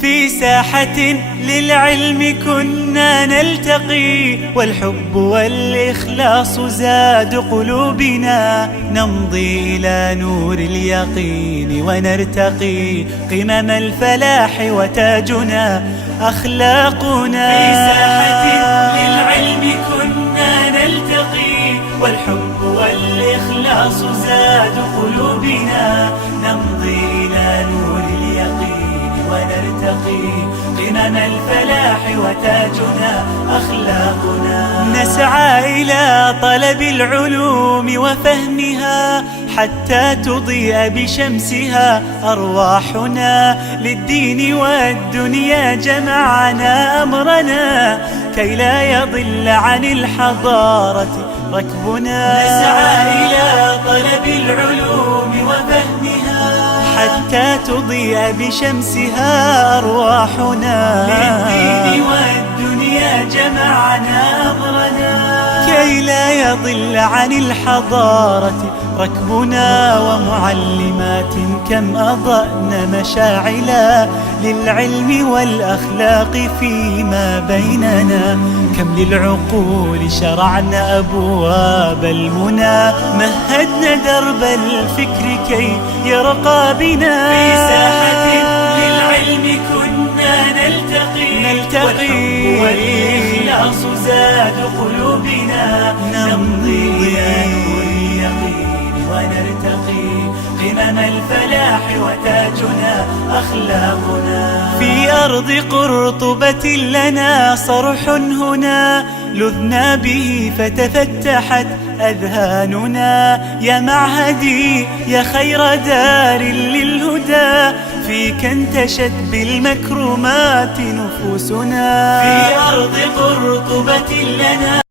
في ساحة للعلم كنا نلتقي، والحب والإخلاص زاد قلوبنا، نمضي إلى نور اليقين ونرتقي قمم الفلاح وتاجنا أخلاقنا. في ساحة للعلم كنا نلتقي، والحب والإخلاص زاد قلوبنا، نمضي إلى نور اليقين ونرتقي قمم الفلاح وتاجنا أخلاقنا. نسعى إلى طلب العلوم وفهمها حتى تضيء بشمسها أرواحنا، للدين والدنيا جمعنا أمرنا كي لا يضل عن الحضارة ركبنا. نسعى إلى طلب العلوم وفهمها حتى تضيء بشمسها أرواحنا، للدين والدنيا جمعنا أمرنا كي لا يضل عن الحضارة ركبنا. ومعلمات كم أضأن مشاعلا للعلم والأخلاق فيما بيننا، كم للعقول شرعنا أبواب المنى، مهدنا درب الفكر كي يرقى بنا. في ساحة للعلم كنا نلتقي، والحب والإخلاص زاد قلوبنا، نمضي إلى نور اليقين ونرتقي قمم الفلاح وتاجنا أخلاقنا. في أرض قرطبة لنا صرح هنا، لذنا به فتفتحت أذهاننا، يا معهدي يا خير دار للهدى، فيك انتشت بالمكرمات نفوسنا. في أرض قرطبة لنا